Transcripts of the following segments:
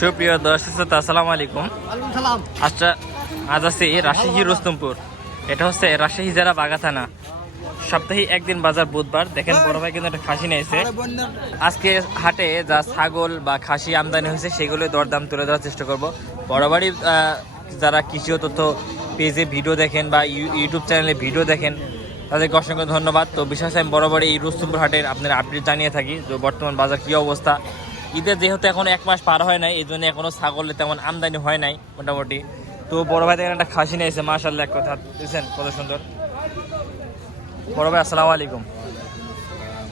সুপ্রিয় দর্শক শ্রোতা, আসসালামু আলাইকুম। আজ আছে রাজশাহী রুস্তমপুর। এটা হচ্ছে রাজশাহী জেলা বাগা থানা। সপ্তাহে একদিন বাজার বুধবার। দেখেন বড় ভাই কিন্তু একটা খাসি নিয়েছে। আজকে হাটে যা ছাগল বা খাসি আমদানি হয়েছে সেগুলো দরদাম তুলে ধরার চেষ্টা করব। বরাবরই যারা কৃষি তথ্য পেজে ভিডিও দেখেন বা ইউটিউব চ্যানেলে ভিডিও দেখেন তাদেরকে অসংখ্য ধন্যবাদ। তো বিশেষ আমি বরাবরই এই রুস্তমপুর হাটের আপনার আপডেট জানিয়ে থাকি যে বর্তমান বাজার কী অবস্থা। ঈদের যেহেতু এখন 1 মাস পার হয় নাই, এই জন্য এখনও ছাগলের তেমন আমদানি হয় নাই মোটামুটি। তো বড় ভাই দেখেন একটা খাসি নিয়েছে, মাশাআল্লাহ, এক কথা বুঝছেন কত সুন্দর। বড় ভাই আসসালামু আলাইকুম।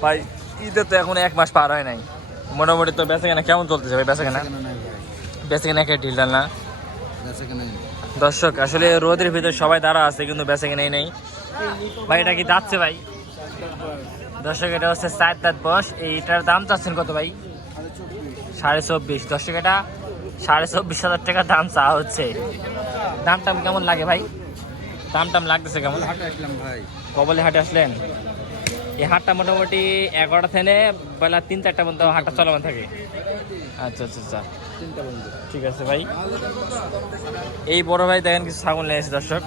ভাই ঈদের তো এখন 1 মাস পার হয় নাই, মোটামুটি তো বেচা কেনা কেমন চলতেছে ভাই? বেচা কেনা কে ঢিল না দর্শক? আসলে রোদের ভিতরে সবাই দাঁড়া আছে কিন্তু বেচা কেনাই নেই ভাই। এটা কি যাচ্ছে ভাই? দর্শক এটা হচ্ছে 4 দাঁত বয়স। এইটার দাম চাচ্ছেন কত ভাই? 24.5। দর্শক এটা 24,500 টাকা দাম চাওয়া হচ্ছে। দাম টাম কেমন লাগে ভাই? দাম টাম লাগতেছে কেমন? কবলে হাটে আসলেন? এই হাটটা মোটামুটি 11টা থেকে বেলা 3-4টা পর্যন্ত হাটটা চলমান থাকে। আচ্ছা আচ্ছা আচ্ছা, ঠিক আছে ভাই। এই বড় ভাই দেখেন কিছু ছাগল নিয়ে এসেছে দর্শক।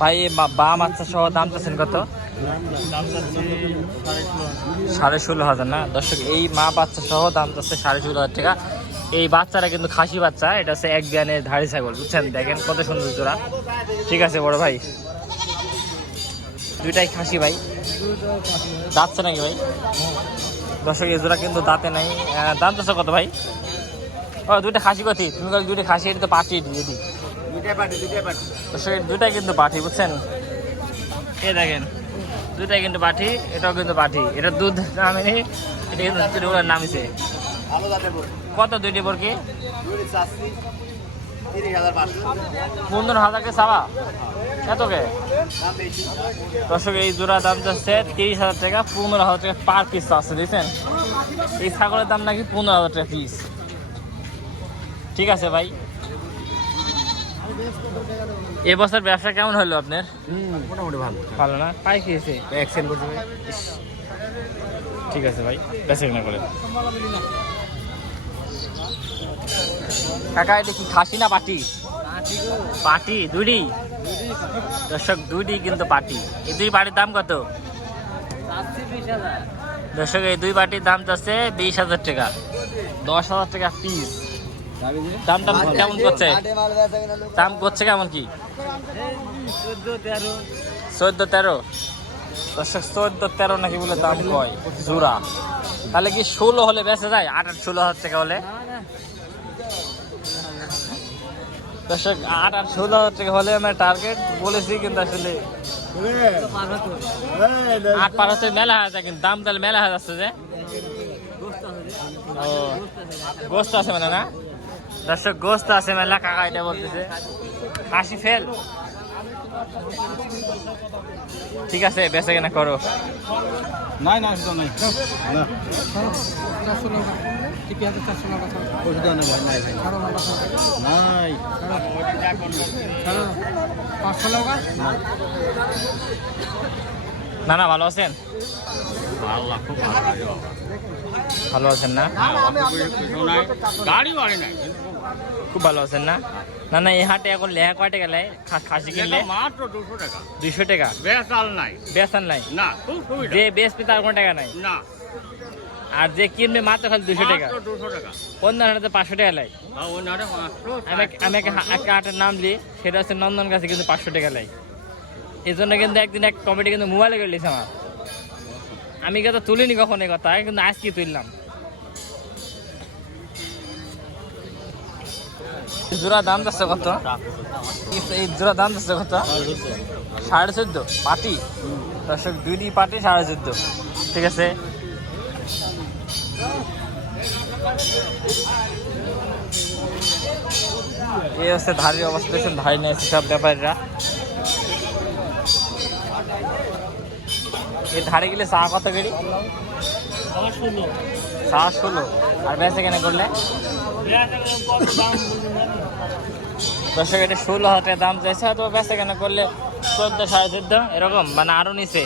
ভাই বাম আচ্ছা সহ দাম চাচ্ছেন কত? 16,500 না দর্শক? এই মা বাচ্চা সহ দাম চাচ্ছে 16,500 টাকা। এই বাচ্চারা কিন্তু খাসি বাচ্চা, এটা হচ্ছে এক বিয়ানের ধাড়ি ছাগল, বুঝছেন? দেখেন কত সুন্দর জোড়া। ঠিক আছে বড় ভাই, দুইটাই খাসি ভাই। দাঁতছে নাকি ভাই? দর্শক এই জোড়া কিন্তু দাঁতে নাই। দাম চাচ্ছে কত ভাই? ও দুইটা খাসি কথি, তুমি দুইটা খাসি, এটা তো পাঠি যদি দুইটাই কিন্তু পাঠি, বুঝছেন? এই দেখেন দুইটাই কিন্তু পাঠি, এটাও কিন্তু পাঠি। এটা দুধ নামেনি, এটা কিন্তু নামিছে। কত দুইটি বরকি? 15,000 কে চাওয়া এতকে? দর্শক এই জোড়া দাম যাচ্ছে 30,000 টাকা। 15,000 টাকা পার পিস আছে, বুঝছেন? এই ছাগলের দাম নাকি 15,000 টাকা পিস। ঠিক আছে ভাই। এবছর ব্যবসা কেমন হলো আপনার? মোটামুটি ভালো না? পাই খেয়েছে এক্সচেঞ্জ করতে ভাই। ঠিক আছে ভাই, বেচা কেনা করেন। কাকা এটা কি খাসি না পাটি? পাটি দুইটি দর্শক, দুইটি কিন্তু পাটি। এই দুই পাটির দাম কত দর্শক? এই দুই পাটির দাম যাচ্ছে 20,000 টাকা, 10,000 টাকা পিস। দাম দাম কেমন করছে? দাম করছে কেমন কি? 14-13 দর্শক, 14-13 নাকি বলে দাম কয় জোড়া। তাহলে কি 16 হলে বেঁচে যায়? 18-16,000 টাকা হলে দর্শক, 18-16,000 টাকা হলে আমার টার্গেট বলেছি, কিন্তু আসলে 8 পার হচ্ছে মেলা হয়ে যায়, কিন্তু দাম তাহলে মেলা হয়ে যাচ্ছে যে। ও গোস্ত আছে মানে না দর্শক? গোস্ত আছে মেলা, কাকা এটা বলতেছে। খাসি ফেল। ঠিক আছে, বেচা কেনা করো। নাই নাই না না, ভালো আছেন? ভালো আছেন না? গাড়ি বাড়ি নাই, খুব ভালো আছেন না? না না, এই হাটে এখন লেহা কয় টাকা লেয়? খাসি কিনলে মাত্র 200 টাকা। 200 টাকা? বেচাল নাই, বেচান নাই না খুব সুবিধা। যে বেচবে তার কোনো টাকা নাই, না আর যে কিনবে মাত্র খালি 200 টাকা। মাত্র 200 টাকা। অন্য হাটে 500 টাকা লাই। ওনারে মাত্র আমি একটা হাটের নাম লি, সেটা হচ্ছে নন্দন গাছে, কিন্তু 500 টাকা লাই। এই জন্য কিন্তু একদিন এক কমিটি কিন্তু মোবাইলে করে লিছে আমার। আমি কথা তুলিনি কখন এই কথা, কিন্তু আজকে তুললাম। জোড়া দাম যাচ্ছে কত? এই জোড়া দাম যাচ্ছে কত? 14.5 পাটি দর্শক, দুইটি পাটি 14.5। ঠিক আছে, এই হচ্ছে ধারির অবস্থা। দেখছেন ধারি নিয়েছে সব ব্যাপারীরা। এই ধারে গেলে চা কত কেড়ি? 16। আর বেচে কেনা করলে দর্শক এটা 16,000 টাকা দাম চাইছে, হয়তো বেচা কেনা করলে 14 14.5 এরকম, মানে আরো নিচে।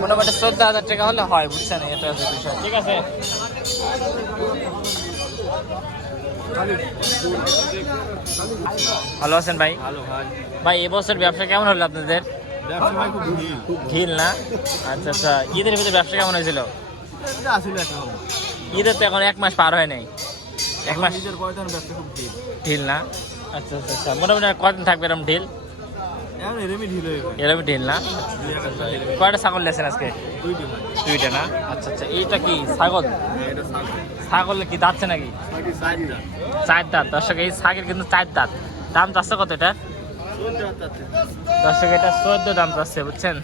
মোটামুটি 14,000 টাকা হলে হয়, বুঝছেন, এটা হচ্ছে বিষয়। ঠিক আছে, ভালো আছেন ভাই? ভালো ভাই। ভাই এবছর ব্যবসা কেমন হলো আপনাদের? ব্যবসা ভাই খুব ভিড়। ঢিল না? আচ্ছা আচ্ছা, ঈদের ভিতরে ব্যবসা কেমন হয়েছিল? এটা আসলে এখন ঈদের তো এখন 1 মাস পার হয় নাই, 1 মাস নিজের কয়টার ব্যবসা খুব ভিড়। ঢিল না? আচ্ছা আচ্ছা আচ্ছা, মোটামুটি আর কদিন থাকবে এরকম ঢিল? এখন এরমই ঢিল হয়ে গেছে। এরকম ঢিল না? কয়টা ছাগল লেছেন আজকে? দুইটি ভাই। 2টা না? আচ্ছা আচ্ছা, এইটা কি ছাগল? এটা সাগর। ছাগল কি দাঁতছে নাকি? সাইডটা 4 দাঁত। দর্শক এই ছাগের কিন্তু 4 দাঁত। দাম চাচ্ছে কত এটা? দর্শক এটা 14 দাম চাচ্ছে, বুঝছেন।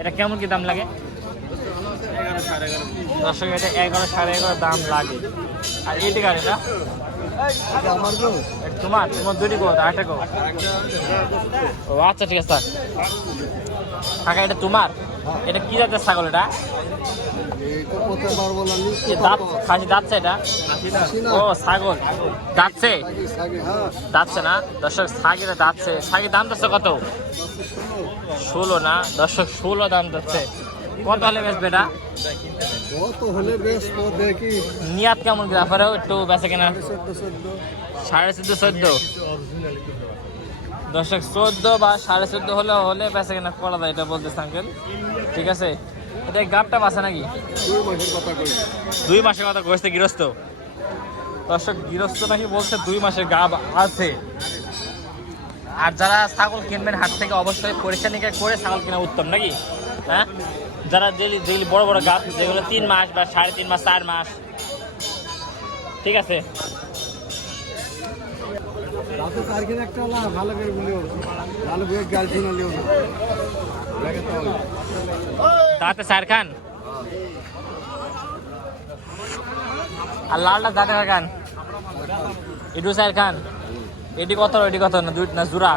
এটা কেমন কি দাম লাগে? 11 সাড়ে 11। দর্শক এটা 11 সাড়ে 11 দাম লাগে। আর এইটা কার এটা? আমার গো এটা তোমার দুটি গো, আরেকটা গো। ও আচ্ছা ঠিক আছে স্যার। কাকা এটা তোমার? এটা কি জাতের ছাগল এটা? এটা প্রথমবার বললাম এ দাঁত খাসি দাঁতছে এটা? ও ছাগল দাঁতছে? দাঁতছে না? দর্শক ছাগের দাঁতছে। ছাগের দাম যাচ্ছে কত? 16 না? দর্শক 16 দাম যাচ্ছে। কত হলে বেচবে এটা? কত হলে বেশ দেখি নিয়াত কেমন কি ব্যাপারেও একটু বেচে কেনা? 14.5 14। দর্শক 14 বা 14.5 হলে বেচে কেনা করা যায়, এটা বলতেছে আঙ্কেল। ঠিক আছে, এটা গাবটা বাসা নাকি? 2 মাসের কথা কই। 2 মাসের কথা কইছে গৃহস্থ। দর্শক গৃহস্থ নাকি বলছে 2 মাসের গাব আছে। আর যারা ছাগল কিনবেন হাট থেকে অবশ্যই পরীক্ষা নিরীক্ষা করে ছাগল কেনা উত্তম নাকি? হ্যাঁ, যারা যেগুলি বড় বড় গাব, যেগুলো 3 মাস বা 3.5 মাস 4 মাস। ঠিক আছে, রাতে কারখানা একটা না ভালো করে বলিও ভালো করে গার্লফ্রেন্ড লিও না লাগে তো দাঁতে 4 খান আর লালটা দাঁতে খান, এটু 4 খান। এটি কত এটি কত না দুই না জোড়া?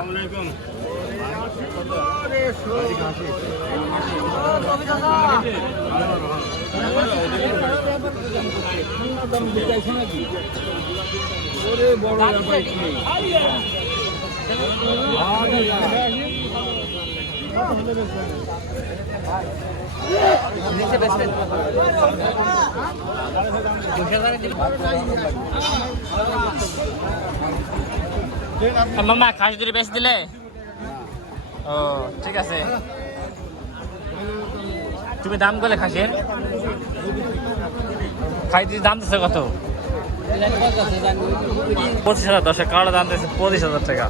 মামা খাসি দুটি বেশ দিলে? ও ঠিক আছে, তুমি দাম করলে খাসির খাসির দাম দিচ্ছে কত? 25,000। দর্শক কারোটা দাম দিচ্ছে 25,000 টাকা।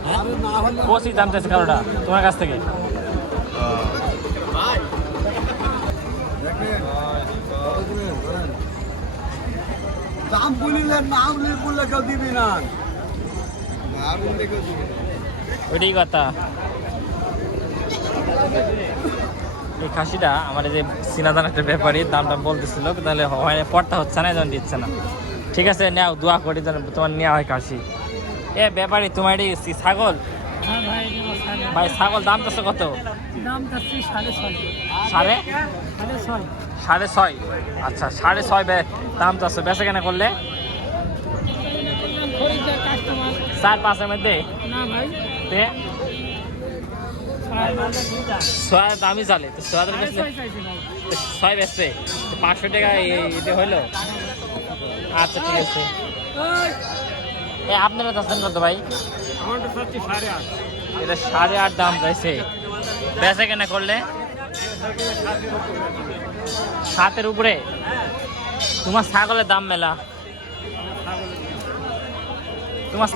25 দাম দিচ্ছে কারোটা তোমার কাছ থেকে। দাম বলিলে নাম বললে কেউ দিবি না ওইটাই কথা। এই খাসিটা আমার এই যে সিনাদান একটা ব্যাপারী দামটা বলতেছিল, তাহলে হয় পড়তা হচ্ছে না, যখন দিচ্ছে না। ঠিক আছে, নাও দোয়া করি যেন তোমার নেওয়া হয় খাসি। এ ব্যাপারী তোমার এটি ছাগল? ভাই ছাগল দাম চাচ্ছে কত? সাড়ে 6.5। আচ্ছা 6.5 দাম চাচ্ছে, বেচা কেনা করলে 4-5-এর মধ্যে? তে 6 দামই চলে তো, 6 বেচলে 6 বেচছে 500 টাকা এটা হইলো। আচ্ছা ঠিক আছে, আপনারা চাচ্ছেন কত ভাই? এটা 8.5 দাম চাইছে, বেচা কেনা করলে 7-এর উপরে। তোমার ছাগলের দাম মেলা, তোমার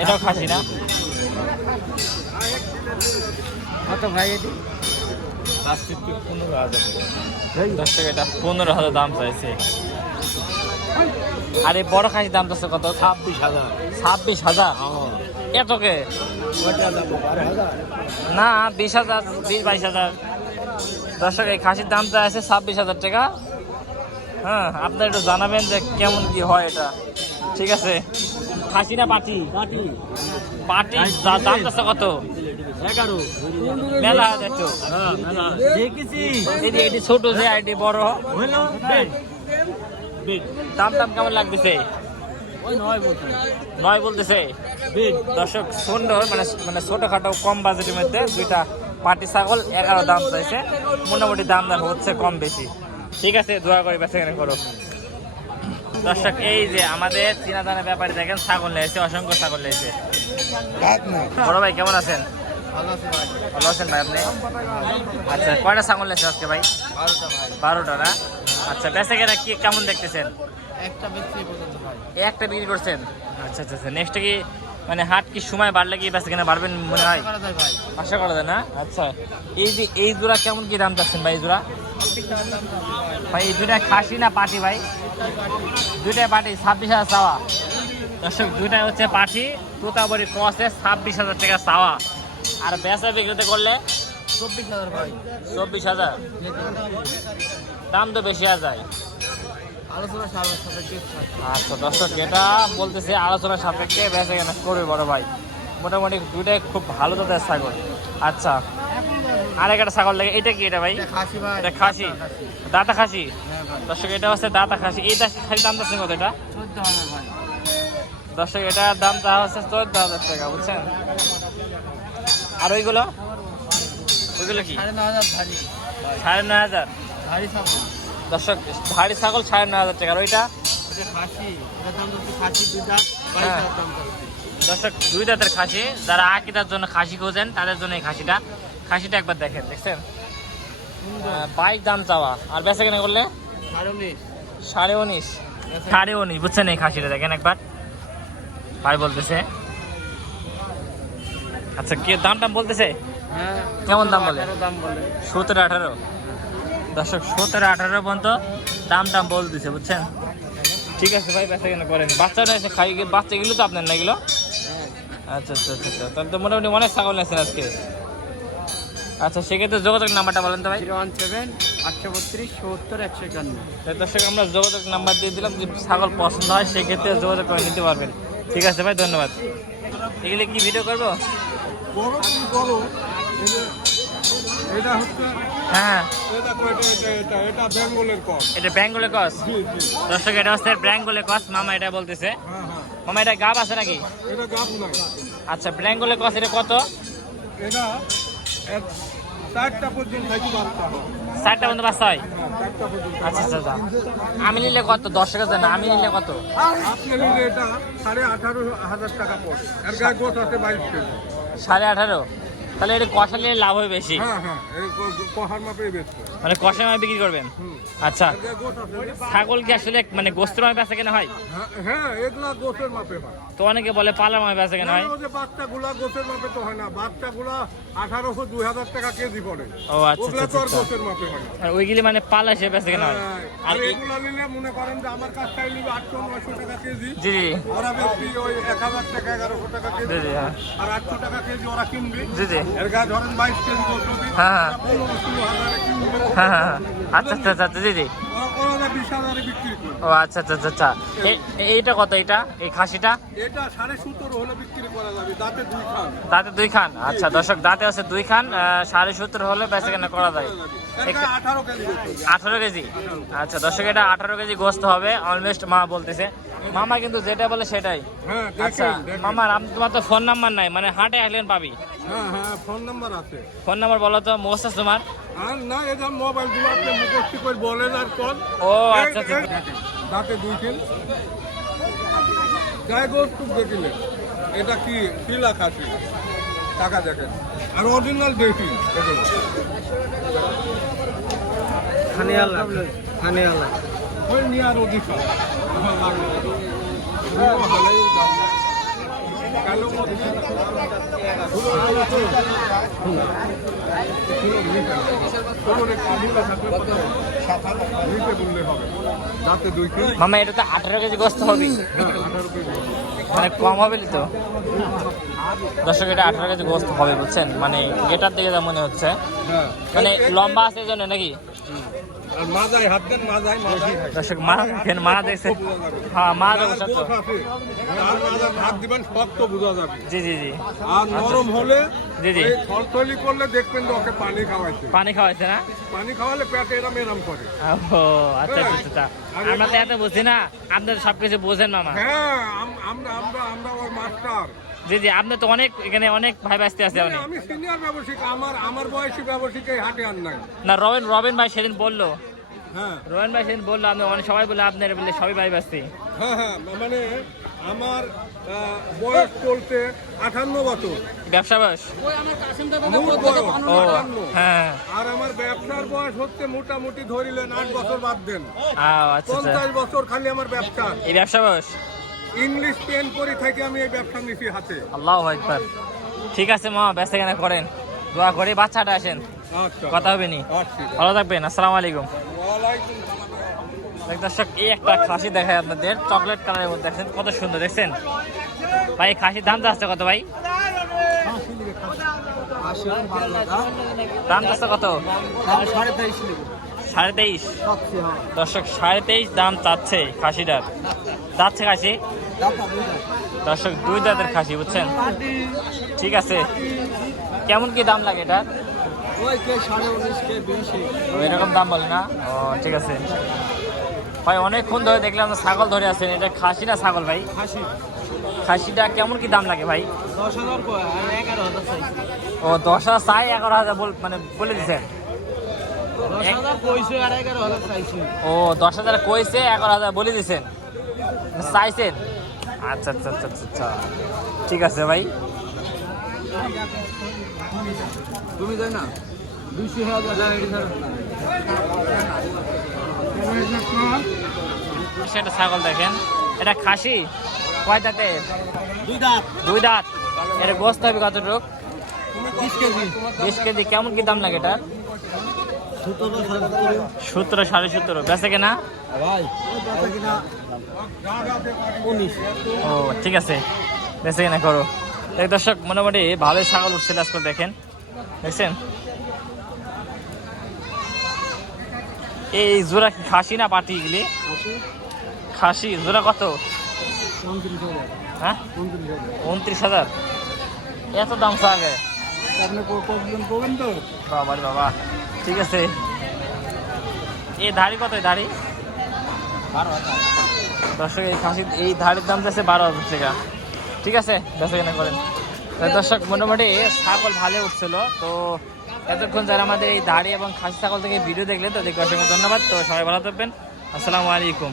এটাও খাসি না? কত ভাই এটি? 10 টাকা, এটা 15,000 দাম চাইছে। আর এই বড় খাসির দাম চাচ্ছে কত? 26,000। 26,000? এতকে না, 20,000 22,000। দর্শক এই খাসির দামটা আছে 26,000 টাকা। হ্যাঁ, আপনারা একটু জানাবেন যে কেমন কি হয় এটা। ঠিক আছে, খাসি না পাটি? পাটি দাম চাচ্ছে কত? মেলা দেখছো দেখেছি এই যে এটি ছোট যে এটি বড় দাম দাম কেমন লাগতেছে ওই নয় বলতে নয় বলতেছে দর্শক সুন্দর মানে মানে ছোটখাটো কম বাজেটের মধ্যে দুইটা পাটি ছাগল 11 দাম চাইছে মোটামুটি দাম দাম হচ্ছে কম বেশি ঠিক আছে দোয়া করে বেচাকেনা করো দর্শক এই যে আমাদের চীনা দানা ব্যাপারী দেখেন ছাগল নিয়েছে অসংখ্য ছাগল নিয়েছে বড় ভাই কেমন আছেন ভালো আছেন ভাই আপনি আচ্ছা কয়টা ছাগল নিয়েছে আজকে ভাই 12টা না আচ্ছা বেচাকেনা কি কেমন দেখতেছেন একটা বিক্রি করছেন আচ্ছা আচ্ছা আচ্ছা নেক্সট কি মানে হাট কি সময় বাড়লে কি বেচাকেনা বাড়বেন মনে হয় আশা করা যায় না আচ্ছা এই যে এই জোড়া কেমন কি দাম চাচ্ছেন ভাই এই জোড়া ভাই এই দুইটা খাসি না পাটি ভাই দুইটাই পাটি 26,000 চাওয়া দর্শক দুইটাই হচ্ছে পাটি তোতাবড়ি কসে 26,000 টাকা চাওয়া আর বেচা বিক্রিতে করলে 24,000 দাম তো বেশি আর যায় আচ্ছা দর্শক এটা বলতেছে আলোচনা সাপেক্ষে বেচা কেনা করবে বড় ভাই মোটামুটি দুইটাই খুব ভালো তাদের ছাগল আচ্ছা আর একটা ছাগল লাগে এটা কি এটা ভাই এটা খাসি দাতা খাসি দর্শক এটা হচ্ছে দাতা খাসি এই খাসি দাম যাচ্ছে কত এটা দর্শক এটার দাম তা হচ্ছে 14,000 টাকা বুঝছেন আর ওইগুলো কি 9,500 দর্শক ভারী ছাগল 9,500 টাকা আর ওইটা দর্শক দুই দাঁতের খাসি যারা আকিদার জন্য খাসি খোঁজেন তাদের জন্য এই খাসিটা একবার দেখেন দেখছেন 22 দাম চাওয়া আর বেচা কেনা করলে 19.5 বুঝছেন এই খাসিটা দেখেন একবার ভাই বলতেছে আচ্ছা কে দাম বলতেছে কেমন দাম বলে 17-18 দর্শক 17-18 পর্যন্ত দাম বলতেছে বুঝছেন ঠিক আছে ভাই বেচা কেনা করেন বাচ্চা রয়েছে খাই বাচ্চা এগুলো তো আপনার না এগুলো আচ্ছা আচ্ছা আচ্ছা তাহলে তো মোটামুটি অনেক ছাগল নিয়েছেন আজকে আচ্ছা সেক্ষেত্রে যোগাযোগ নাম্বারটা বলেন তো ভাই 017-832-70-151 দর্শক আমরা যোগাযোগ নাম্বার দিয়ে দিলাম যদি ছাগল পছন্দ হয় সেক্ষেত্রে যোগাযোগ করে নিতে পারবেন ঠিক আছে ভাই ধন্যবাদ এগুলো কি ভিডিও করবো এটা হচ্ছে হ্যাঁ এটা বেঙ্গলের কস এটা বেঙ্গলের কস দর্শক এটা হচ্ছে বেঙ্গলের কস মামা এটা বলতেছে মামা এটা গাব আছে নাকি এটা গাব নাই আচ্ছা বেঙ্গলের কস এটা কত এটা 4টা পর্যন্ত থাকি বাচ্চা 4টা পর্যন্ত বাচ্চা হয় 4টা পর্যন্ত আচ্ছা আচ্ছা আচ্ছা আমি নিলে কত 10 টাকা জানা আমি নিলে কত আপনি নিলে এটা 18,500 টাকা পড়ে এর গায়ে গোছ আছে 22 কেজি 18.5 তাহলে এটা কষা নিলে লাভ হয় বেশি হ্যাঁ এই কহার মাপে বেচতে মানে কষা মাপে বিক্রি করবেন আচ্ছা এর গায়ে গোছ আছে ছাগল কি আসলে মানে গোস্তের মাপে বেচা কেনা হয় হ্যাঁ এগুলা গোছের মাপে হয় তো অনেকে বলে পালার মাপে বেচা কেনা হয় ওই যে বাচ্চাগুলা গোছের মাপে তো হয় না বাচ্চাগুলা 1800-2000 টাকা কেজি পড়ে ও আচ্ছা ওগুলা আচ্ছা তো আর আচ্ছা গোছের মাপে হয় না আর ওইগুলি মানে পালা হিসেবে বেচা কেনা হয় আর আর এগুলা নিলে মনে করেন যে আমার কাছ থেকে নিবে 800-900 টাকা কেজি জি জি ওরা বেশি ওই 1000 টাকা 1100 টাকা কেজি জি জি হ্যাঁ আর 800 টাকা কেজি ওরা কিনবে জি জি এর গায়ে ধরেন 22 কেজি গোছ যদি হ্যাঁ 15-16 হাজারে কিনবে হ্যাঁ হ্যাঁ আচ্ছা আচ্ছা আচ্ছা জি জি ওরা 20,000 বিক্রি করে ও আচ্ছা আচ্ছা আচ্ছা আচ্ছা এইটা কত এটা এই খাসিটা এটা 17.5 হলে বিক্রি করা যাবে দাঁতে 2 খান দাঁতে 2 খান আচ্ছা দর্শক দাঁতে আছে 2 খান 17.5 হলে বেচা কেনা করা যায় এটা 18 কেজি গোছ 18 কেজি আচ্ছা দর্শক এটা 18 কেজি গোস্ত হবে অলমোস্ট মা বলতেছে মামা কিন্তু যেটা বলে সেটাই হ্যাঁ আচ্ছা দেখেন মামা তোমার তো ফোন নাম্বার নাই মানে হাটে আসলেন পাবি হ্যাঁ ফোন নাম্বার আছে ফোন নাম্বার বলো তো মোস্ট তোমার আর না এটা মোবাইল দিয়ে আপনি মুখস্থ করে বলেন আর কোন ও আচ্ছা আচ্ছা দাঁতে 2 কিল গায়ে গোস্ত দেখিলে এটা কি পিলা খাসি টাকা দেখেন আর অরিজিনাল দেশি এগুলো খানিয়ালা ওই নিয়ার অধিকার কালো মামা এটা তো 18 কেজি গোস্ত হবে মানে কম হবে তো দর্শক এটা 18 কেজি গোস্ত হবে বুঝছেন মানে গেটার দিকে যা মনে হচ্ছে মানে লম্বা আছে এই জন্য নাকি আর মাজায় হাত দেন, মাজায় মাজায় দর্শক মা দেখেন, মা দেখছেন, হ্যাঁ মা অবশ্য তো, আর মাজায় হাত দিবেন শক্ত বোঝা যাবে। জি জি জি, আর নরম হলে জি জি, এই থলথলি করলে দেখবেন যে ওকে পানি খাওয়াইছে। পানি খাওয়াইছে না? পানি খাওয়ালে পেটে এরম এরম করে। ও আচ্ছা আচ্ছা আচ্ছা, আমরা তো এত বুঝি না, আপনার সবকিছু বোঝেন মামা। হ্যাঁ, আমরা আমরা আমরা ওর মাস্টার। জি জি, আপনি তো অনেক এখানে অনেক ভাই বাঁচতে আছে অনেক। আমি সিনিয়র ব্যবসায়িক, আমার বয়সী ব্যবসায়িক এই হাটে আর নাই। না রবিন ভাই সেদিন বললো, হ্যাঁ রবিন ভাই সেদিন বললো, আপনি অনেক সবাই বলে আপনার বলে সবাই ভাই বাঁচতে। হ্যাঁ হ্যাঁ, মানে আমার বয়স চলতে 58 বছর। ব্যবসা বয়স? মোট বয়স ও 58। হ্যাঁ, আর আমার ব্যবসার বয়স হচ্ছে মোটামুটি ধরিলেন 8 বছর বাদ দেন, আচ্ছা আচ্ছা, 50 বছর খালি আমার ব্যবসা। এই ব্যবসা বয়স? ইংলিশ পেন পরি থেকে আমি এই ব্যবসা নিছি হাতে। আল্লাহু আকবার। ঠিক আছে মামা, ব্যস্ত কেনা করেন, দোয়া করে বাচ্চাটা আসেন, আচ্ছা কথা হবে নি। আচ্ছা, ভালো থাকবেন, আসসালামু আলাইকুম। ওয়ালাইকুম আসসালাম। দর্শক এই একটা খাসি দেখায় আপনাদের, চকলেট কালারের মধ্যে, দেখছেন কত সুন্দর, দেখছেন ভাই খাসির দাম যাচ্ছে কত ভাই? দাম যাচ্ছে কত? 23.5। দর্শক 23.5 দাম চাচ্ছে খাসিটার। যাচ্ছে খাসি দর্শক, 2 দাঁতের খাসি, বুঝছেন? ঠিক আছে, কেমন কি দাম লাগে এটা? এরকম দাম বলে না? ও ঠিক আছে ভাই, অনেকক্ষণ ধরে দেখলাম ছাগল ধরে আছেন, এটা খাসি না ছাগল ভাই? খাসিটা কেমন কি দাম লাগে ভাই? 10,000 চাই। ও 10,000 চাই, 11,000 মানে বলে দিচ্ছেন? 10,000 কইছে আর 11,000 চাইছি। ও 10,000 কইছে, 11,000 বলে দিচ্ছেন, চাইছেন? আচ্ছা আচ্ছা আচ্ছা আচ্ছা আচ্ছা, ঠিক আছে ভাই। তুমি যাই না 200,000 সেটা ছাগল দেখেন, এটা খাসি কয় দাঁতের? 2 দাঁত 2 দাঁত। এটা গোস্ত হবে কতটুক? 20 কেজি 20 কেজি। কেমন কি দাম লাগে এটা? 17, 17.5। বেচে কেনা? ভাই কিনা 19। ও ঠিক আছে, বেচে কেনা করো। দেখ দর্শক, মোটামুটি ভালোই ছাগল উঠছে আজকে, দেখেন, দেখছেন? এই জোড়া কি খাসি না পাটি গেলি? খাসি। জোড়া কত? হ্যাঁ 29,000। এত দাম চা আগে? আপনি করবেন তো? বাবা রে বাবা, ঠিক আছে। এই ধাড়ি কত? এই ধাড়ি 12,000। দর্শক, এই খাসি এই ধাড়ির দাম যাচ্ছে 12,000 টাকা। ঠিক আছে, বেচা কেনা করেন। দর্শক, মোটামুটি ছাগল ভালো উঠছিল। তো এতক্ষণ যারা আমাদের এই ধাড়ি এবং খাসি ছাগল থেকে ভিডিও দেখলেন, তাদেরকে অসংখ্য ধন্যবাদ। তো সবাই ভালো থাকবেন, আসসালামু আলাইকুম।